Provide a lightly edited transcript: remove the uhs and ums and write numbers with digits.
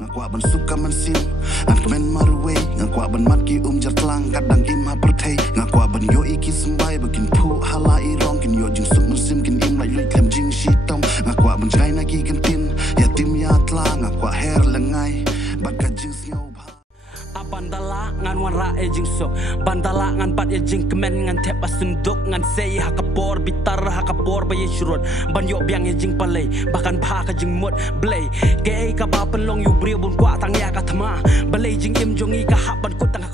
ngakwa ban suka man sim an kemen marwe ngakwa ban mat ki jar tlang kadang im ha perthei ngakwa ban yo iki sembai bakin pu hala i rong kin yo jing suk man sim kin im lai lui klem jing shi tom ngakwa ban jai na ki kan tin ya tim ya tlang ngakwa her lengai baka jing snyo bandala ngan wan ra e jing sok bandala ngan bat e jing kemen ngan tep asunduk ngan sei hakapor bitar hakapor baye shurut ban yo biang e jing palei bahkan pha ka jing mut blei ge ka ba pen long yu brio bun kwa tang ya ka thama balei jing im jongi ka ha ban kut tang